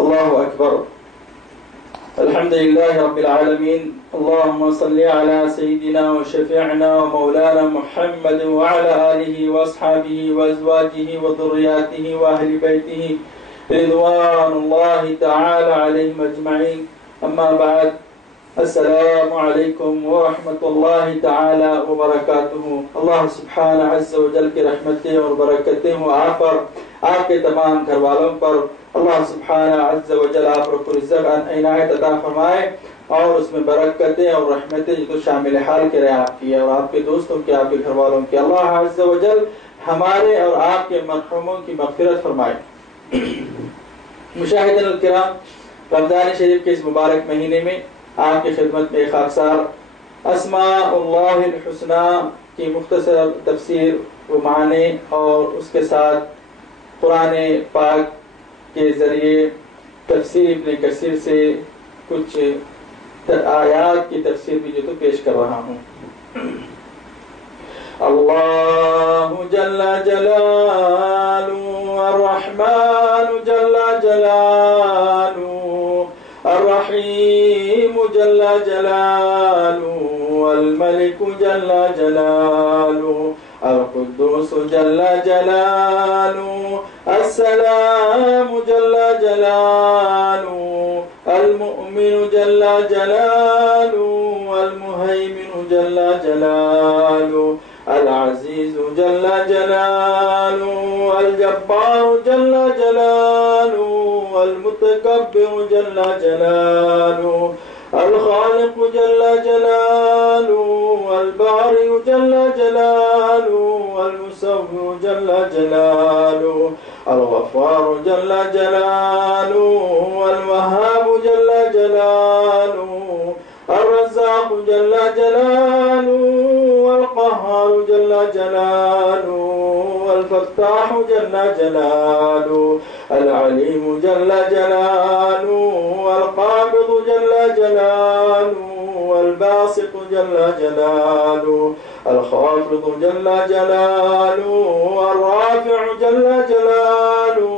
اللہ اکبر. الحمد للہ رب العالمین. اللهم صل على سيدنا وشفيعنا ومولانا محمد وعلى آله وأصحابه وأزواجه وذرياته وأهل بيته رضوان الله تعالى عليهم أجمعين. أما بعد. السلام علیکم ورحمۃ اللہ تعالی وبرکاتہ. اللہ سبحانہ عز و جل کی رحمتیں اور برکتیں ہوں آپ پر، آپ کے تمام گھر والوں پر. اللہ سبحانہ عز و جل آپ رب العزت عنایت عطا فرمائے اور اس میں برکتیں اور رحمتیں جو شامل حال کے رہے آپ کی اور آپ کے دوستوں کی، آپ کے گھر والوں کی. اللہ عز و جل ہمارے اور آپ کے مرحوموں کی مغفرت فرمائے. مشاہدین الکرام، رمضان شریف کے اس مبارک مہینے میں آپ کی خدمت میں خاکسار اسماء اللہ الحسنی کی مختصر تفسیر و معنی اور اس کے ساتھ قرآن پاک کے ذریعے تفسیر ابن کثیر سے کچھ آیات کی تفسیر بھی جو تو پیش کر رہا ہوں. اللہ جل جلالہ الرحمن جل جلالہ الرحیم جل جلالہ الملک جل جلالہ القدوس جل جلالہ السلام جل جلالہ المؤمن جل جلالہ المہیمن جل جلالہ العزیز جل جلالہ الجبار جل جلالہ المتکبر جل جلالہ الخالق جل جلالہ البارئ جل جلالہ المصور جل جلالہ الغفار جل جلالہ الوهاب جل جلالہ الرزاق جل جلالہ القهار جل جلالہ الفتاح جل جلالہ العلیم جل جلالہ القابض جل جلالہ الباسط جل جلالہ الخافض جل جلالہ الرافع جل جلالہ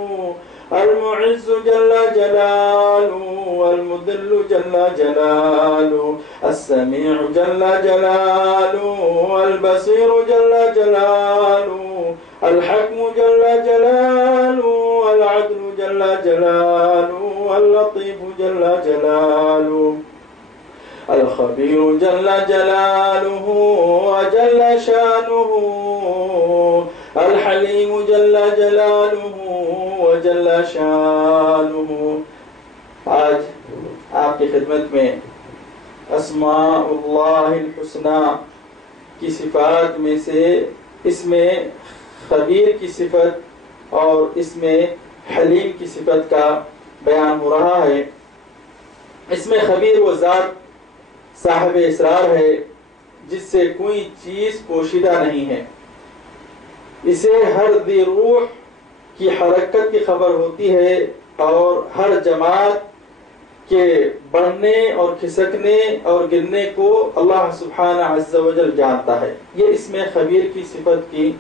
المعز جل جلالہ المذل جل جلالہ السمیع جل جلالہ البصیر جل جلالہ الحکم جل جلالہ العدل جل جلالہ اللطیف جل جلالہ الخبیر جل جلالہ وجل شانہ الحلیم جل جلالہ وجل شانہ. آج آپ کی خدمت میں اسماء اللہ الحسنی کی صفات میں سے اس میں خبیر کی صفت اور اس میں حلیم کی صفت کا بیان ہو رہا ہے. اس میں خبیر وہ ذات صاحب اسرار ہے جس سے کوئی چیز پوشیدہ نہیں ہے. اسے ہر ذی روح کی حرکت کی خبر ہوتی ہے اور ہر جماعت کے بڑھنے اور کھسکنے اور گرنے کو اللہ سبحانہ عز و جل جانتا ہے. یہ اس میں خبیر کی صفت کی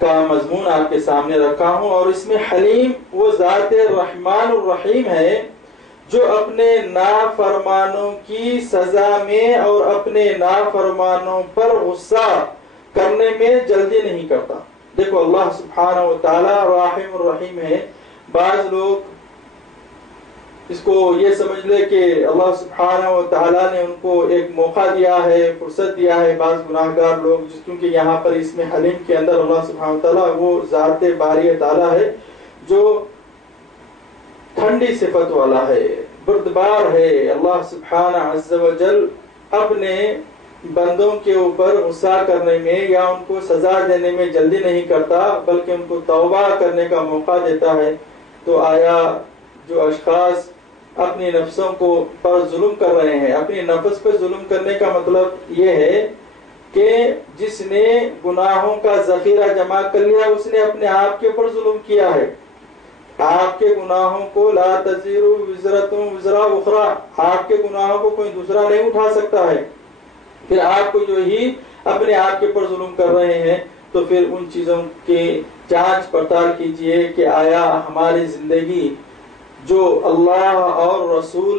کا مضمون آپ کے سامنے رکھا ہوں. اور اس میں حلیم وہ ذات رحمان الرحیم ہے جو اپنے نافرمانوں کی سزا میں اور اپنے نافرمانوں پر غصہ کرنے میں جلدی نہیں کرتا. دیکھو اللہ سبحانہ و تعالی راحم الرحیم ہے. بعض لوگ اس کو یہ سمجھ لے کہ اللہ سبحانہ و تعالی نے ان کو ایک موقع دیا ہے، فرصت دیا ہے. بعض گناہگار لوگ کیونکہ یہاں پر اس میں حلیم کے اندر اللہ سبحانہ و تعالی وہ ذات باری تعالی ہے جو ٹھنڈی صفت والا ہے، بردبار ہے. اللہ سبحانہ عز و جل اپنے بندوں کے اوپر غصہ کرنے میں یا ان کو سزا دینے میں جلدی نہیں کرتا بلکہ ان کو توبہ کرنے کا موقع دیتا ہے. تو آیا جو اشخاص اپنی نفسوں کو پر ظلم کر رہے ہیں، اپنی نفس پر ظلم کرنے کا مطلب یہ ہے کہ جس نے گناہوں کا ذخیرہ جمع کر لیا اس نے اپنے آپ کے اوپر ظلم کیا ہے. آپ کے گناہوں کو لا تزر وزرۃ وزر اخرى، آپ کے گناہوں کو کوئی دوسرا نہیں اٹھا سکتا ہے. پھر آپ کو جو ہی اپنے آپ کے اوپر ظلم کر رہے ہیں تو پھر ان چیزوں کی جانچ پڑتال کیجئے کہ آیا ہماری زندگی جو اللہ اور رسول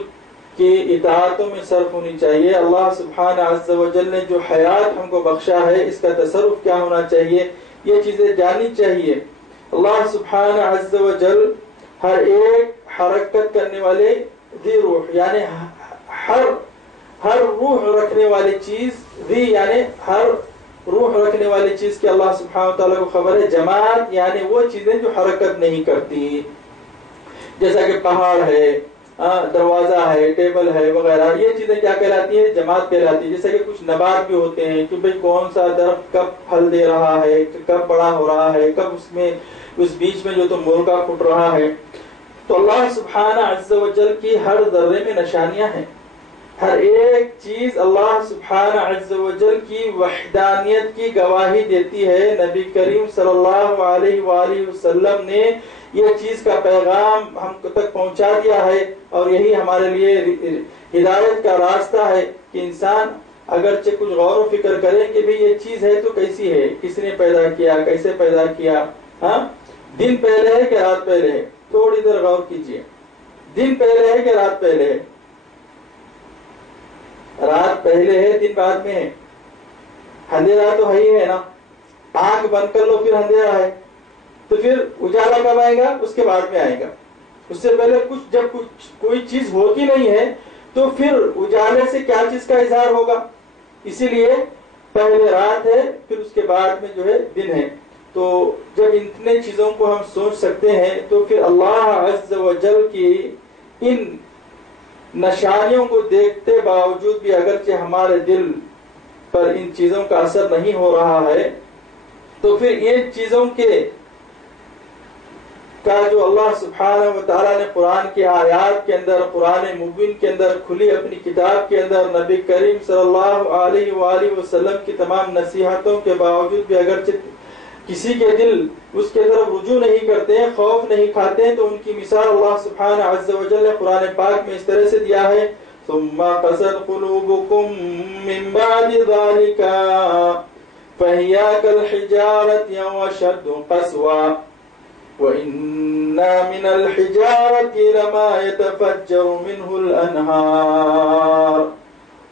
کی اطاعتوں میں صرف ہونی چاہیے. اللہ سبحانہ عز و جل نے جو حیات ہم کو بخشا ہے اس کا تصرف کیا ہونا چاہیے یہ چیزیں جاننی چاہیے. اللہ سبحانہ عز و جل ہر ایک حرکت کرنے والے ذی روح یعنی ہر روح رکھنے والی چیز ذی یعنی ہر روح رکھنے والی چیز کی اللہ سبحانہ وتعالی کو خبر ہے. جماعت یعنی وہ چیزیں جو حرکت نہیں کرتی جیسا کہ پہاڑ ہے دروازہ ہے ٹیبل ہے وغیرہ یہ چیزیں کیا کہلاتی ہیں جماعت کہلاتی ہے. جیسا کہ کچھ نبات بھی ہوتے ہیں کہ بھئی کون سا درخت کب پھل دے رہا ہے کب بڑا ہو رہا ہے کب اس بیچ میں جو تو مرغا پھٹ رہا ہے. تو اللہ سبحانہ عز و جل کی ہر ذرے میں نشانیاں ہیں. ہر ایک چیز اللہ سبحانہ عز و جل کی وحدانیت کی گواہی دیتی ہے. نبی کریم صلی اللہ علیہ وآلہ وسلم نے یہ چیز کا پیغام ہم تک پہنچا دیا ہے اور یہی ہمارے لیے ہدایت کا راستہ ہے کہ انسان اگرچہ کچھ غور و فکر کرے کہ بھی یہ چیز ہے تو کیسی ہے کس نے پیدا کیا کیسے پیدا کیا دن پہلے ہے کہ رات پہلے ہے تھوڑی دیر غور کیجئے. دن پہلے ہے کہ رات پہلے ہے رات پہلے ہے دن بعد میں ہے. اندھیرا تو ہے ہی ہے نا آنکھ بند کر لو پھر اندھیرا ہے تو پھر اجالا کب آئے گا اس کے بعد میں آئے گا. اس سے پہلے جب کوئی چیز ہوتی نہیں ہے تو پھر اجالے سے کیا چیز کا اظہار ہوگا. اسی لیے پہلے رات ہے پھر اس کے بعد میں جو ہے دن ہے. تو جب اتنے چیزوں کو ہم سوچ سکتے ہیں تو پھر اللہ عز و جل کی ان نشانیوں کو دیکھتے باوجود بھی اگرچہ ہمارے دل پر ان چیزوں کا اثر نہیں ہو رہا ہے تو پھر ان چیزوں کا جو اللہ سبحانہ و تعالیٰ نے قرآن کی آیات کے اندر قرآن مبین کے اندر کھلی اپنی کتاب کے اندر نبی کریم صلی اللہ علیہ وآلہ وسلم کی تمام نصیحتوں کے باوجود بھی اگرچہ کسی کے دل اس کے طرف رجوع نہیں کرتے ہیں خوف نہیں کھاتے ہیں تو ان کی مثال اللہ سبحانہ عز و جل نے قرآن پاک میں اس طرح سے دیا ہے ثم قست قلوبكم من بعد ذلك فهي كالحجارة أو أشد قسوة وإن من الحجارة لما يتفجر منه الأنهار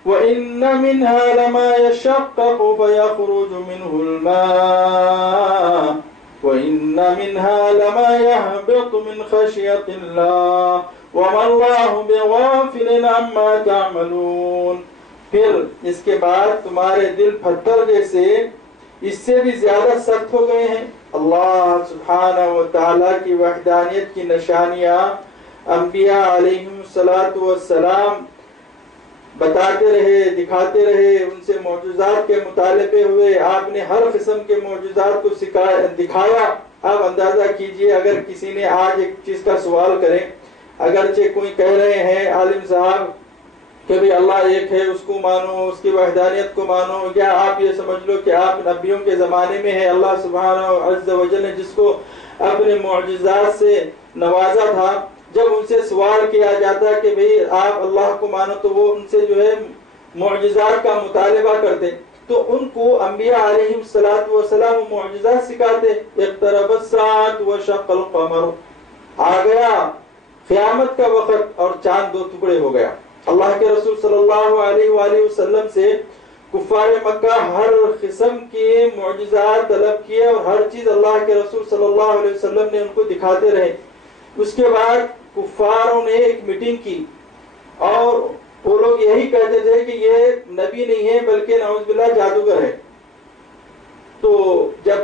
وإن منها لما يشقق فيخرج منه الماء وإن منها لما يهبط من خشية الله وما الله بغافل عما تعملون. پھر اس کے بعد تمہارے دل پتھر جیسے اس سے بھی زیادہ سخت ہو گئے ہیں. اللہ سبحانہ و تعالیٰ کی وحدانیت کی نشانیاں انبیاء علیہم السلام بتاتے رہے دکھاتے رہے ان سے معجزات کے مطالبے ہوئے. آپ نے ہر قسم کے معجزات کو دکھایا. اب اندازہ کیجئے اگر کسی نے آج ایک چیز کا سوال کرے اگرچہ کوئی کہہ رہے ہیں عالم صاحب کہ بھی اللہ ایک ہے اس کو مانو اس کی وحدانیت کو مانو یا آپ یہ سمجھ لو کہ آپ نبیوں کے زمانے میں ہے اللہ سبحانہ عز و جل نے جس کو اپنے معجزات سے نوازا تھا جب ان سے سوال کیا جاتا کہ بھئی آپ اللہ کو مانو تو وہ ان سے جو ہے معجزات کا مطالبہ کرتے تو ان کو انبیاء علیہم السلام معجزات سکھاتے. اقترب الساعۃ وشق القمر آ گیا قیامت کا وقت اور چاند دو ٹکڑے ہو گیا. اللہ کے رسول صلی اللہ علیہ وآلہ وسلم سے کفار مکہ ہر قسم کی معجزات طلب کیے اور ہر چیز اللہ کے رسول صلی اللہ علیہ وسلم نے ان کو دکھاتے رہے. اس کے بعد کفاروں نے ایک میٹنگ کی اور وہ لوگ یہی کہتے تھے کہ یہ نبی نہیں ہے بلکہ نعوذ باللہ جادوگر ہے. تو جب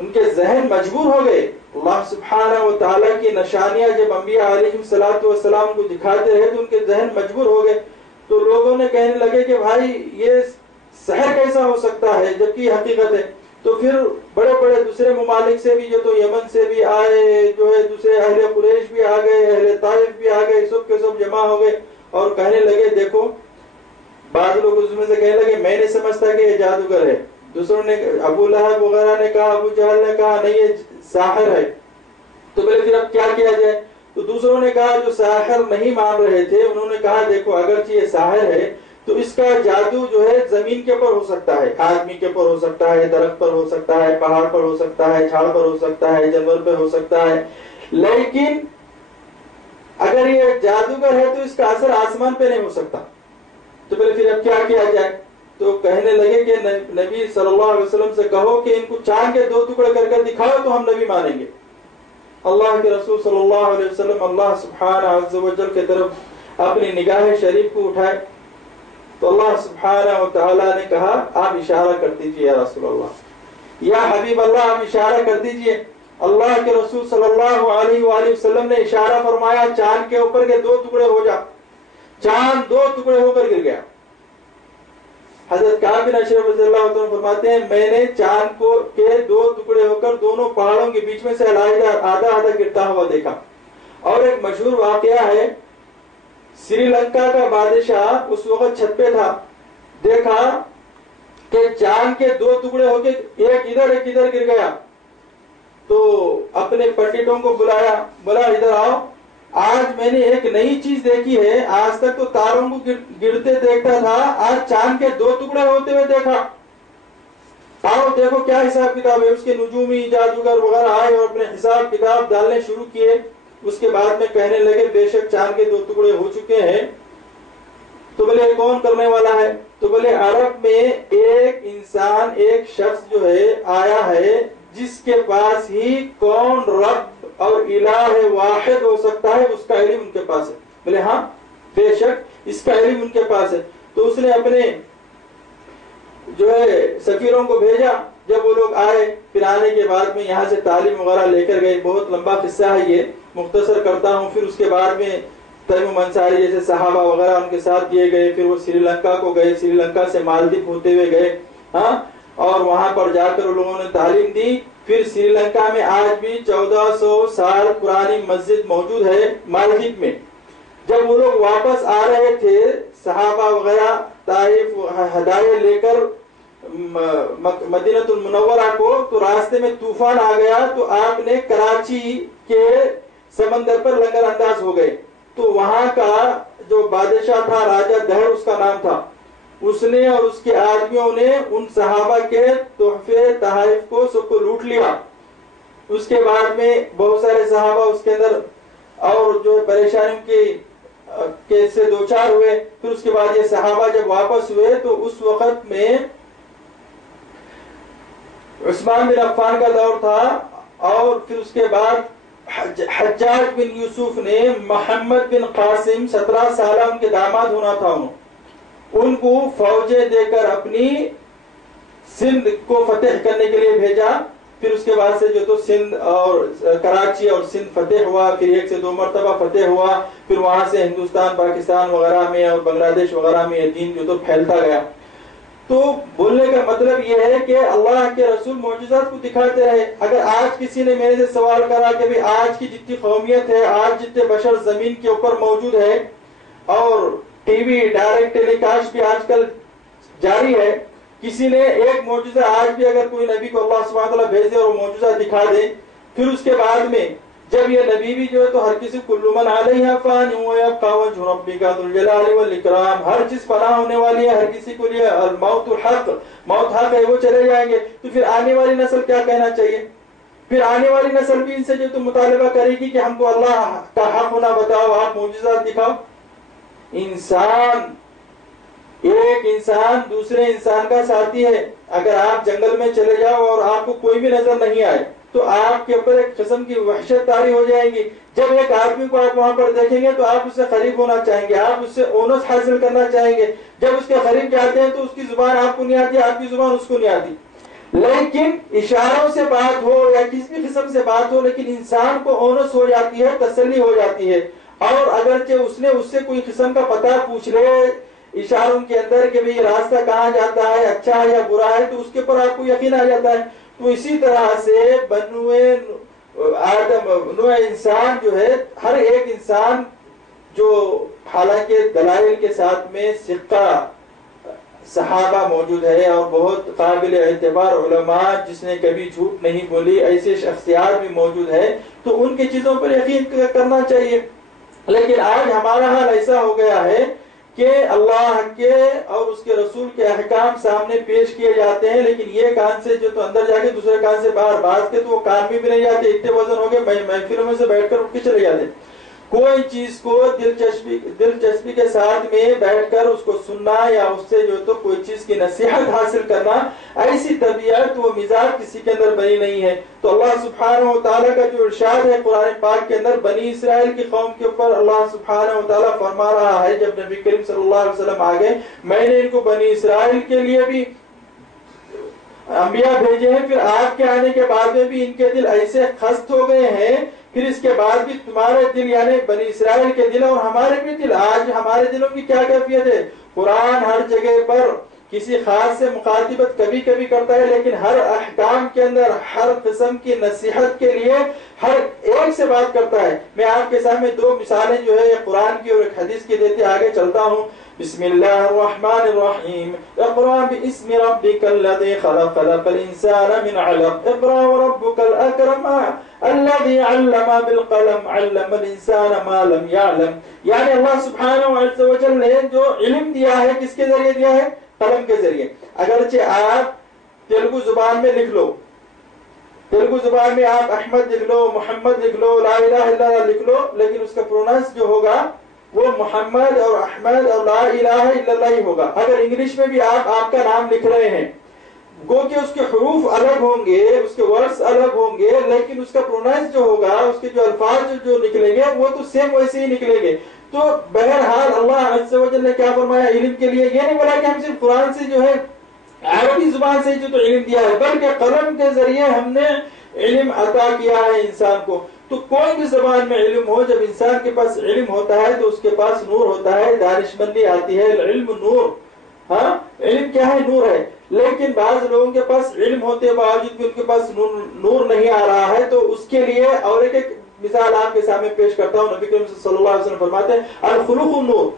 ان کے ذہن مجبور ہو گئے اللہ سبحانہ و تعالیٰ کی نشانیاں جب انبیاء علیہ السلام کو دکھاتے رہے تو ان کے ذہن مجبور ہو گئے. تو لوگوں نے کہنے لگے کہ بھائی یہ سحر کیسا ہو سکتا ہے جبکہ یہ حقیقت ہے. تو پھر بڑے بڑے دوسرے ممالک سے بھی جو تو یمن سے بھی آئے جو ہے دوسرے اہل قریش بھی آ گئے اہل طائف بھی آ گئے سب کے سب جمع ہو گئے اور کہنے لگے دیکھو بعض لوگ اس میں سے کہنے لگے میں نہیں سمجھتا کہ یہ جادوگر ہے. دوسروں نے ابو لہب وغیرہ نے کہا ابو جہل نے کہا نہیں یہ ساحر ہے. تو بولے پھر اب کیا کیا جائے. تو دوسروں نے کہا جو ساحر نہیں مان رہے تھے انہوں نے کہا دیکھو اگرچہ یہ ساحر ہے تو اس کا جادو جو ہے زمین کے اوپر ہو سکتا ہے آدمی کے اوپر ہو سکتا ہے درخت پر ہو سکتا ہے پہاڑ پر ہو سکتا ہے جھاڑ پر ہو سکتا ہے جانور پر ہو سکتا ہے لیکن اگر یہ جادوگر ہے تو اس کا اثر آسمان پہ نہیں ہو سکتا، تو پھر اب کیا کیا جائے؟ تو کہنے لگے کہ نبی صلی اللہ علیہ وسلم سے کہو کہ ان کو چاند کے 2 ٹکڑے کر کے دکھاؤ تو ہم نبی مانیں گے۔ اللہ کے رسول صلی اللہ علیہ وسلم اللہ سبحانہ عز و جل کی طرف اپنی نگاہ شریف کو اٹھائے تو اللہ سبحانہ و تعالی نے کہا آپ اشارہ کر دیجئے یا رسول اللہ، یا حبیب اللہ آپ اشارہ کر دیجئے۔ اللہ کے رسول صلی اللہ علیہ وآلہ وسلم نے اشارہ فرمایا چاند کے اوپر کے 2 ٹکڑے ہو جا، چاند 2 ٹکڑے ہو کر گر گیا۔ حضرت کعب بن اشرف رضی اللہ عنہ فرماتے ہیں میں نے چاند کو کے 2 ٹکڑے ہو کر دونوں پہاڑوں کے بیچ میں سے آدھا آدھا گرتا ہوا دیکھا۔ اور ایک مشہور واقعہ ہے، سری لنکا کا بادشاہ اس وقت چھت پہ تھا، دیکھا کہ چاند کے 2 ٹکڑے ہو کے ایک ادھر گر گیا، تو اپنے پنڈتوں کو بلایا، بولا ادھر آؤ، آج میں نے ایک نئی چیز دیکھی ہے، آج تک تو تاروں کو گرتے دیکھتا تھا، آج چاند کے 2 ٹکڑے ہوتے ہوئے دیکھا، آؤ دیکھو کیا حساب کتاب ہے۔ اس کے نجومی جادوگر وغیرہ آئے اور اپنے حساب کتاب ڈالنے شروع کیے۔ اس کے بعد میں کہنے لگے بے شک چاند کے 2 ٹکڑے ہو چکے ہیں۔ تو بولے کون کرنے والا ہے؟ تو بولے عرب میں ایک انسان، ایک شخص جو ہے آیا ہے جس کے پاس ہی کون رب اور الہ واحد ہو سکتا ہے، اس کا علم ان کے پاس ہے۔ بولے ہاں بے شک اس کا علم ان کے پاس ہے۔ تو اس نے اپنے جو ہے سفیروں کو بھیجا، جب وہ لوگ آئے پھر آنے کے بعد میں یہاں سے تعلیم وغیرہ لے کر گئے۔ بہت لمبا قصہ ہے یہ، مختصر کرتا ہوں۔ پھر اس کے بعد میں تیمم انصاری جیسے صحابہ وغیرہ ان کے ساتھ کیے گئے، پھر وہ سری لنکا کو گئے، سری لنکا سے مالدیپ ہوتے ہوئے گئے، ہاں، اور وہاں پر جا کر لوگوں نے تعلیم دی۔ پھر سری لنکا میں آج بھی 1400 سال پرانی مسجد موجود ہے مالدیپ میں۔ جب وہ لوگ واپس آ رہے تھے صحابہ وغیرہ طائف ہدایت لے کر مدینہ المنورہ کو، تو راستے میں طوفان آ گیا، تو آپ نے کراچی کے سمندر پر لنگر انداز ہو گئے۔ تو وہاں کا جو بادشاہ تھا، راجہ دہر اس کا نام تھا، اس نے اور اس کے آدمیوں نے ان صحابہ کے تحفے تحائف کو سب کو لوٹ لیا۔ اس کے بعد میں بہت سارے صحابہ اس کے اندر اور جو پریشانیوں کے سے دوچار ہوئے۔ پھر اس کے بعد یہ صحابہ جب واپس ہوئے تو اس وقت میں عثمان بن عفان کا دور تھا، اور پھر اس کے بعد حجاج بن یوسف نے محمد بن قاسم 17 سالہ ان کے داماد ہونا تھا، ان کو فوجیں دے کر اپنی سندھ کو فتح کرنے کے لیے بھیجا۔ پھر اس کے بعد سے جو تو سندھ اور کراچی اور سندھ فتح ہوا، پھر 1 سے 2 مرتبہ فتح ہوا، پھر وہاں سے ہندوستان پاکستان وغیرہ میں اور بنگلہ دیش وغیرہ میں یہ دین جو تو پھیلتا گیا۔ تو بولنے کا مطلب یہ ہے کہ اللہ کے رسول معجزات کو دکھاتے رہے۔ اگر آج کسی نے میرے سے سوال کرا کہ بھی آج کی جتنی قومیت ہے، آج جتنے بشر زمین کے اوپر موجود ہے، اور ٹی وی ڈائریکٹ ٹیلی کاسٹ بھی آج کل جاری ہے، کسی نے ایک معجزہ آج بھی اگر کوئی نبی کو اللہ سبحانہ وتعالی بھیج دے اور معجزہ دکھا دے، پھر اس کے بعد میں جب یہ نبی بھی جو ہے تو ہر کسی کل من علیہا فان ویبقى وجہ ربک ذو الجلال والاکرام، ہر چیز فنا ہونے والی ہے، ہر کسی کو لیے الموت حق، موت حق ہے، وہ چلے جائیں گے۔ تو پھر آنے والی نسل کیا کہنا چاہیے؟ پھر آنے والی نسل بھی ان سے جو تو مطالبہ کرے گی کہ ہم کو اللہ کا حق ہونا بتاؤ، آپ معجزات دکھاؤ۔ ایک انسان دوسرے انسان کا ساتھی ہے۔ اگر آپ جنگل میں چلے جاؤ اور آپ کو کوئی بھی نظر نہیں آئے تو آپ کے اوپر ایک قسم کی وحشت طاری ہو جائے گی۔ جب ایک آدمی کو آپ وہاں پر دیکھیں گے تو آپ اس سے قریب ہونا چاہیں گے، آپ اس سے اونس حاصل کرنا چاہیں گے۔ جب اس کے قریب جاتے ہیں تو اس کی زبان آپ کو نہیں آتی، آپ کی زبان اس کو نہیں آتی، لیکن اشاروں سے بات ہو یا کسی بھی قسم سے بات ہو، لیکن انسان کو اونس ہو جاتی ہے، تسلی ہو جاتی ہے۔ اور اگرچہ اس نے اس سے کوئی قسم کا پتہ پوچھ لے اشاروں کے اندر کہ بھئی راستہ کہاں جاتا ہے، اچھا ہے یا برا ہے، تو اس کے اوپر آپ کو یقین آ جاتا ہے۔ تو اسی طرح سے نوع انسان جو ہے، ہر ایک انسان جو حالانکہ دلائل کے ساتھ میں سکہ صحابہ موجود ہے اور بہت قابل اعتبار علماء جس نے کبھی جھوٹ نہیں بولی، ایسے شخصیات بھی موجود ہے، تو ان کی چیزوں پر یقین کرنا چاہیے۔ لیکن آج ہمارا حال ایسا ہو گیا ہے کہ اللہ کے اور اس کے رسول کے احکام سامنے پیش کیے جاتے ہیں، لیکن یہ کان سے جو تو اندر جا کے دوسرے کان سے باہر، باز کے تو وہ کان میں بھی نہیں جاتے، اتنے وزن ہو گئے محفلوں میں سے بیٹھ کر اٹھ کے چلے جاتے۔ کوئی چیز کو دلچسپی کے ساتھ میں بیٹھ کر اس کو سننا یا اس سے جو تو کوئی چیز کی نصیحت حاصل کرنا، ایسی طبیعت و مزاج کسی کے اندر بنی نہیں ہے۔ تو اللہ سبحانہ و تعالیٰ کا جو ارشاد ہے قرآن پاک کے اندر، بنی اسرائیل کی قوم کے اوپر اللہ سبحانہ و تعالیٰ فرما رہا ہے، جب نبی کریم صلی اللہ علیہ وسلم آگئے، میں نے ان کو بنی اسرائیل کے لیے بھی انبیاء بھیجے ہیں، پھر آپ کے آنے کے بعد میں بھی ان کے دل ایسے خست ہو گئے ہیں، پھر اس کے بعد بھی تمہارے دل یعنی بنی اسرائیل کے دل اور ہمارے بھی دل، آج ہمارے دلوں کی کیا کیفیت ہے؟ قرآن ہر جگہ پر کسی خاص سے مخاطبت کبھی کبھی کرتا ہے، لیکن ہر احکام کے اندر ہر قسم کی نصیحت کے لیے ہر ایک سے بات کرتا ہے۔ میں آپ کے سامنے دو مثالیں جو ہے یہ قرآن کی اور ایک حدیث کی دیتے آگے چلتا ہوں۔ بسم اللہ الرحمن الرحیم، اقرأ باسم ربک الذی خلق، خلق الانسان من علق، اقرأ وربک الاکرم الذی علم بالقلم، علم الانسان ما لم یعلم۔ یعنی اللہ سبحانہ وتعالی نے جو علم دیا ہے کس کے ذریعے دیا ہے؟ قلم کے ذریعے۔ اگرچہ آپ تیلگو زبان میں لکھ لو، تیلگو زبان میں آپ احمد لکھ لو، محمد لکھ لو، لا الہ الا اللہ لکھ لو، لیکن اس کا پروننس جو ہوگا وہ محمد اور احمد اور لا الہ الا اللہ ہی ہوگا۔ اگر انگلش میں بھی آپ کا نام لکھ رہے ہیں، گو کہ اس کے حروف الگ ہوں گے، اس کے ورڈز الگ ہوں گے، لیکن اس کا پروننس جو ہوگا، اس کے جو الفاظ جو نکلیں گے وہ تو سیم ویسے ہی نکلیں گے۔ تو بہرحال اللہ عز و جل نے کیا فرمایا علم کے لیے؟ یہ نہیں بولا کہ ہم صرف قرآن سے جو ہے عربی زبان سے جو تو علم دیا ہے، بلکہ قلم کے ذریعے ہم نے علم عطا کیا ہے انسان کو۔ تو کوئی بھی زبان میں علم ہو، جب انسان کے پاس علم ہوتا ہے تو اس کے پاس نور ہوتا ہے، دانشمندی آتی ہے۔ علم نور، ہاں علم کیا ہے؟ نور ہے۔ لیکن بعض لوگوں کے پاس علم ہوتے باوجود بھی ان کے پاس نور نہیں آ رہا ہے، تو اس کے لیے اور ایک مثال آپ کے سامنے پیش کرتا ہوں۔ نبی کریم صلی اللہ علیہ وسلم فرماتے ہیں الخلق نور،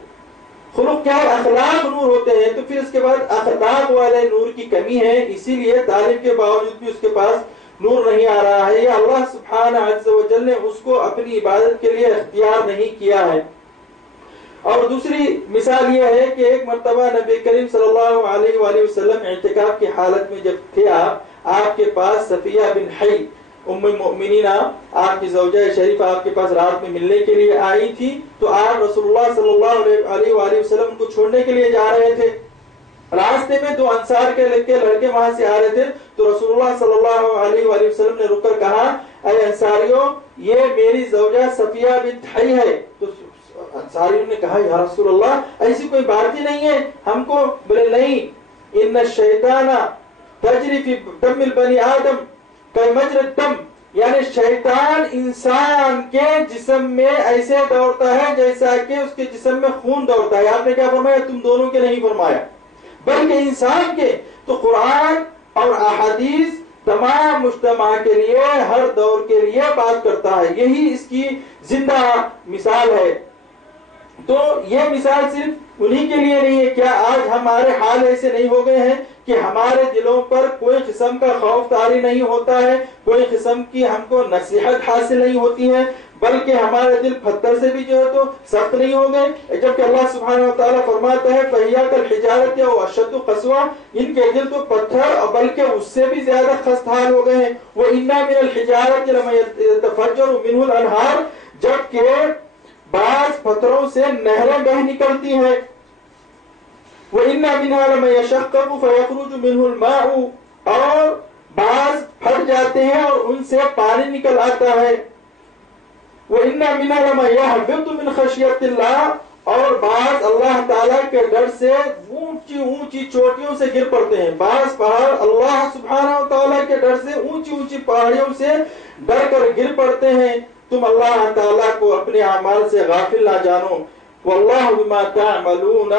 خلق کیا ہے؟ اخلاق نور ہوتے ہیں۔ تو پھر اس کے بعد اخلاق والے نور کی کمی ہے، اسی لیے تعلیم کے باوجود بھی اس کے پاس نور نہیں آ رہا ہے، یا اللہ سبحانہ عز و جل نے اس کو اپنی عبادت کے لیے اختیار نہیں کیا ہے۔ اور دوسری مثال یہ ہے کہ ایک مرتبہ نبی کریم صلی اللہ علیہ وآلہ وسلم اعتکاف کی حالت میں جب تھے آپ کے پاس صفیہ بن حی ام المؤمنین آپ کی زوجہ شریفہ آپ کے پاس رات میں ملنے کے لیے آئی تھی، تو آپ رسول اللہ صلی اللہ علیہ وآلہ وسلم کو چھوڑنے کے لیے جا رہے تھے۔ راستے میں دو انصار کے لڑکے وہاں سے آ رہے تھے، تو رسول اللہ صلی اللہ علیہ وآلہ وسلم نے رک کر کہا اے انصاریوں، یہ میری زوجہ صفیہ بنت حی ہے۔ تو انصاریوں نے کہا یا رسول اللہ ایسی کوئی بات ہی نہیں ہے، ہم کو بولے نہیں، ان الشیطان تجری فی دم البنی آدم کمجرى الدم، یعنی شیطان انسان کے جسم میں ایسے دوڑتا ہے جیسا کہ اس کے جسم میں خون دوڑتا ہے۔ آپ نے کیا فرمایا؟ تم دونوں کے نہیں فرمایا، بلکہ انسان کے۔ تو قرآن اور احادیث تمام مجتمع کے لیے ہر دور کے لیے بات کرتا ہے، یہی اس کی زندہ مثال ہے۔ تو یہ مثال صرف انہی کے لیے نہیں ہے۔ کیا آج ہمارے حال ایسے نہیں ہو گئے ہیں کہ ہمارے دلوں پر کوئی قسم کا خوف طاری نہیں ہوتا ہے، کوئی قسم کی ہم کو نصیحت حاصل نہیں ہوتی ہے، بلکہ ہمارے دل پتھر سے بھی جو ہے تو سخت نہیں ہو گئے؟ جبکہ اللہ سبحانہ وتعالیٰ فرماتا ہے فَهِيَ كَالْحِجَارَةِ أَوْ أَشَدُّ قَسْوَةً، ان کے دل تو پتھر اور بلکہ اس سے بھی زیادہ خست حال ہو گئے ہیں۔ وَإِنَّا مِنَ الْحِجَارَةِ لَمَا يَتَفَجَّرُ مِنْهُ الْأَنْهَارُ، جبکہ بعض پتھروں سے نہریں بہ نکلتی ہیں۔ وَإِنَّا مِنْهَا لَمَا يَشَقَّقُ فَيَخْرُجُ مِنْهُ الْمَاءُ، اور بعض پھٹ جاتے ہیں اور ان سے پانی نکل آتا ہے۔ وَإِنَّا مِنْهَا لَمَا يَهْبِطُ مِنْ خَشْيَةِ اللَّهِ، اور بعض اللہ تعالیٰ کے ڈر سے اونچی اونچی چوٹیوں سے گر پڑتے ہیں۔ بعض پہاڑ اللہ سبحانہ وتعالیٰ کے ڈر سے اونچی اونچی پہاڑیوں سے ڈر کر گر پڑتے ہیں۔ تم اللہ تعالیٰ کو اپنے اعمال سے غافل نہ جانو۔ واللہ بما تعملون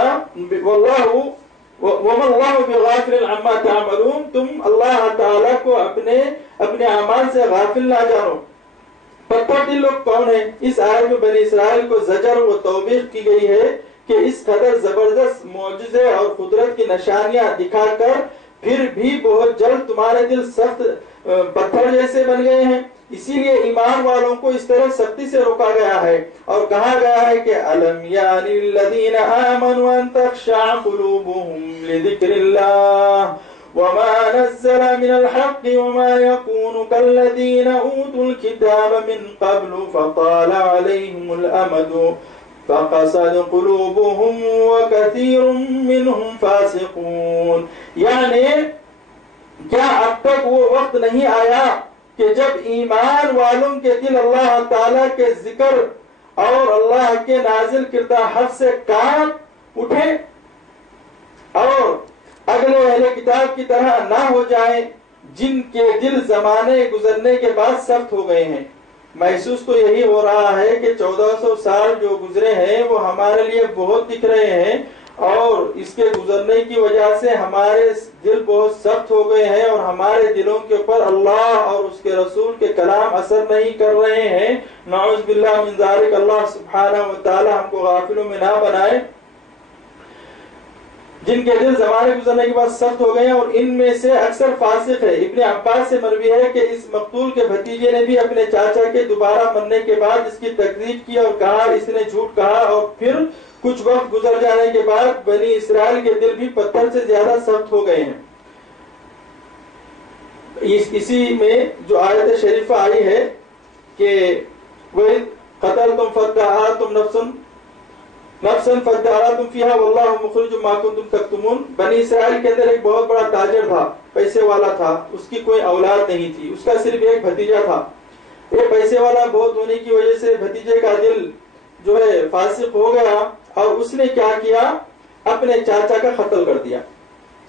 وما اللہ بغافل عما تعملون، تم اللہ تعالیٰ کو اپنے اعمال سے غافل نہ جانو۔ پتھر دل لوگ کون ہیں؟ اس آیت میں بنی اسرائیل کو زجر و توبیخ کی گئی ہے کہ اس قدر زبردست معجزے اور قدرت کی نشانیاں دکھا کر پھر بھی بہت جلد تمہارے دل سخت پتھر جیسے بن گئے ہیں۔ اسی لیے ایمان والوں کو اس طرح سختی سے روکا گیا ہے اور کہا گیا ہے کہ أَلَمْ يَعْنِ لِلَّذِينَ آمَنُوا أَن تَخْشَعَ قُلُوبُهُمْ لِذِكْرِ اللَّهِ وما نزل من الحق وما يكون كالذين أوتوا الكتاب من قبل فطال عليهم الأمد فقست قلوبهم وكثير منهم فاسقون. یعنی کیا اب تک وہ وقت نہیں آیا کہ جب ایمان والوں کے دل اللہ تعالیٰ کے ذکر اور اللہ کے نازل کردہ حق سے کانپ اٹھے اور اگلے اہل کتاب کی طرح نہ ہو جائیں جن کے دل زمانے گزرنے کے بعد سخت ہو گئے ہیں. محسوس تو یہی ہو رہا ہے کہ 1400 سال جو گزرے ہیں وہ ہمارے لیے بہت دکھ رہے ہیں اور اس کے گزرنے کی وجہ سے ہمارے دل بہت سخت ہو گئے ہیں اور ہمارے دلوں کے اوپر اللہ اور اس کے رسول کے کلام اثر نہیں کر رہے ہیں. نعوذ باللہ من ذالک. اللہ سبحانہ و تعالی ہم کو غافلوں میں نہ بنائے. جن کے دل زمانے گزرنے کے بعد سخت ہو گئے ہیں اور ان میں سے اکثر فاسق ہے. ابن عباس سے مروی ہے کہ اس مقتول کے بھتیجے نے بھی اپنے چاچا کے دوبارہ مرنے کے بعد اس کی تکذیب کی اور کہا اس نے جھوٹ کہا اور پھر کچھ وقت گزر جانے کے بعد بنی اسرائیل کے دل بھی پتھر سے زیادہ سخت ہو گئے ہیں. اسی میں جو آیت شریفہ آئی ہے کہ وَإِذْ قَتَلْتُمْ فَادَّعَرْتُمْ نَفْسًا فَادَّعَرْتُمْ فِيهَا وَاللَّهُ مُخْرِجٌ مَا كُنتُمْ تَكْتُمُونَ. بنی اسرائیل کے اندر ایک بہت بڑا تاجر تھا, پیسے والا تھا, اس کی کوئی اولاد نہیں تھی, اس کا صرف ایک بھتیجا تھا. یہ پیسے والا بہت ہونے کی وجہ سے بھتیجے کا دل جو ہے فاسق ہو گیا اور اس نے کیا کیا, اپنے چاچا کا قتل کر دیا.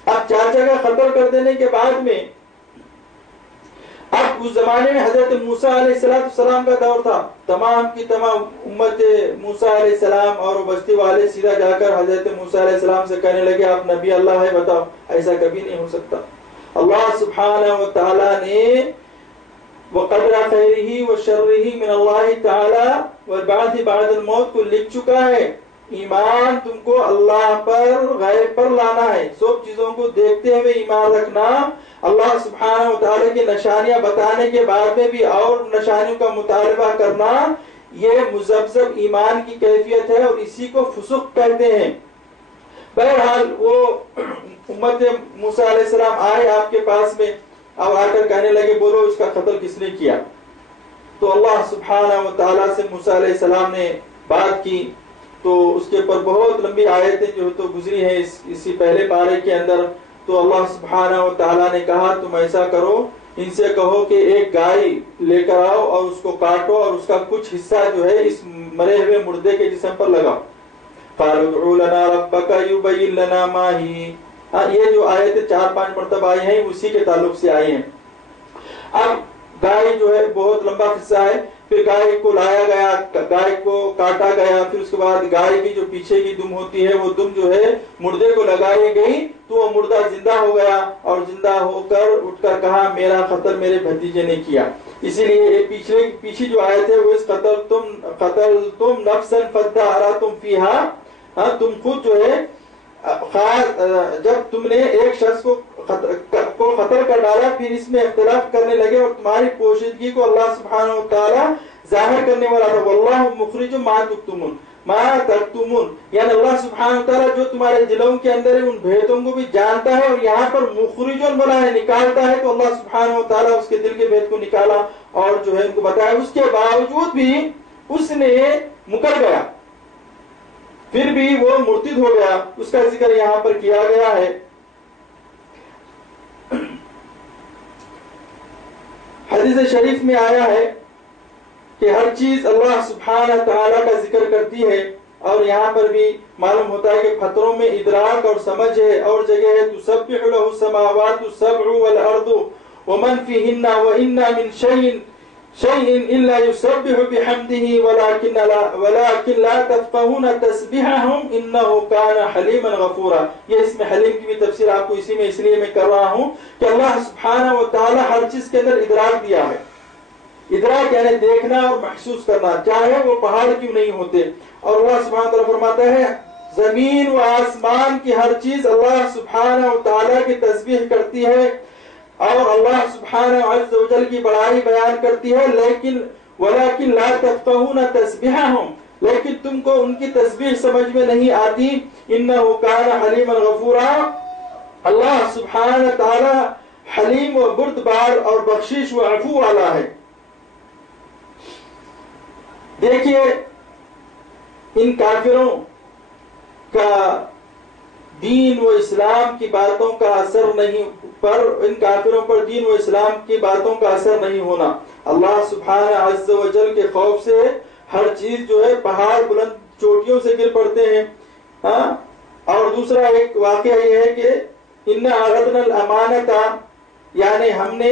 اب چاچا کا قتل کر دینے کے بعد میں اب اس زمانے میں حضرت موسیٰ علیہ السلام کا دور تھا. تمام کی تمام امت موسیٰ علیہ السلام اور بستی والے سیدھا جا کر حضرت موسیٰ علیہ السلام سے کہنے لگے آپ نبی اللہ ہے, بتاؤ. ایسا کبھی نہیں ہو سکتا. اللہ سبحانہ و تعالی نے وقدر خیرہ و شرہ من اللہ تعالی والبعث بعد الموت کو لکھ چکا ہے. ایمان تم کو اللہ پر غیب پر لانا ہے, سب چیزوں کو دیکھتے ہوئے ایمان رکھنا. اللہ سبحانہ و تعالی کی نشانیاں بتانے کے بعد میں بھی اور نشانیوں کا مطالبہ کرنا, یہ مذبذب ایمان کی کیفیت ہے اور اسی کو فسق کہتے ہیں. بہرحال وہ امت موسیٰ علیہ السلام آئے آپ کے پاس میں اور آ کر کہنے لگے بولو اس کا قتل کس نے کیا. تو اللہ سبحانہ و تعالی سے موسیٰ علیہ السلام نے بات کی تو اس کے اوپر بہت لمبی آیتیں جو تو گزری ہیں اسی پہلے پارے کے اندر. تو اللہ سبحانہ و تعالیٰ نے کہا تم ایسا کرو, ان سے کہو کہ ایک گائے لے کر آؤ اور اس کو کاٹو اور اس کا کچھ حصہ جو ہے اس مرے ہوئے مردے کے جسم پر لگاؤ. قَالُوا ادْعُ لَنَا رَبَّكَ يُبَيِّن لَنَا مَا ہِي. یہ جو آیتیں 4-5 مرتبہ آئی ہیں اسی کے تعلق سے آئی ہیں. اب گائے جو ہے بہت لمبا قصہ ہے. پھر گائے کو لایا گیا, گائے کو کاٹا گیا, پھر اس کے بعد گائے کی جو پیچھے کی دم ہوتی ہے وہ دم جو ہے مردے کو لگائی گئی تو وہ مردہ زندہ ہو گیا اور زندہ ہو کر اٹھ کر کہا میرا قتل میرے بھتیجے نے کیا. اسی لیے یہ پیچھے جو آیت ہے وہ اس قتلتم نفسا فادارأتم فیہا, تم خود جو ہے جب تم نے ایک شخص کو قتل کر ڈالا پھر اس میں اختلاف کرنے لگے اور تمہاری پوشیدگی کو اللہ سبحانہ و تعالی ظاہر کرنے والا تھا. واللہ مخرج ما تکتمون, یعنی اللہ سبحانہ و تعالی جو تمہارے دلوں کے اندر ہے ان بھیدوں کو بھی جانتا ہے اور یہاں پر مخرجن بنا ہے نکالتا ہے. تو اللہ سبحانہ و تعالی اس کے دل کے بھید کو نکالا اور جو ہے ان کو بتایا. اس کے باوجود بھی اس نے مکر گیا, پھر بھی وہ مرتد ہو گیا, اس کا ذکر یہاں پر کیا گیا ہے. حدیث شریف میں آیا ہے کہ ہر چیز اللہ سبحانہ تعالیٰ کا ذکر کرتی ہے اور یہاں پر بھی معلوم ہوتا ہے کہ خطروں میں ادراک اور سمجھ ہے. اور جگہ ہے تسبح له السماوات السبع والارض ومن فيهن وان من شيء الا يسبح بحمده ولكن لا تفقهون تسبيحهم انه كان حليما غفورا. یہ اس میں حلیم کی بھی تفسیر آپ کو اسی میں اس لیے میں کر رہا ہوں کہ اللہ سبحانہ و تعالی ہر چیز کے اندر ادراک دیا ہے. ادراک یعنی دیکھنا اور محسوس کرنا, چاہے وہ پہاڑ کیوں نہیں ہوتے. اور اللہ سبحانہ تعالیٰ فرماتا ہے زمین و آسمان کی ہر چیز اللہ سبحانہ و تعالیٰ کی تسبیح کرتی ہے اور اللہ سبحانہ عز و جل کی بڑائی بیان کرتی ہے. ولیکن لا تفقہون تسبیحہم, لیکن تم کو ان کی تسبیح سمجھ میں نہیں آتی. انہ کان حلیما غفورا, اللہ سبحانہ تعالی حلیم و بردبار اور بخشش و عفو والا ہے۔ دیکھیے ان کافروں کا دین و اسلام کی باتوں کا اثر نہیں ان کافروں پر دین و اسلام کی باتوں کا اثر نہیں ہونا، اللہ سبحانہ عز و جل کے خوف سے ہر چیز جو ہے پہاڑ بلند چوٹیوں سے گر پڑتے ہیں۔ اور دوسرا ایک واقعہ یہ ہے کہ اِنَّا عَرَضْنَا الْأَمَانَةَ، یعنی ہم نے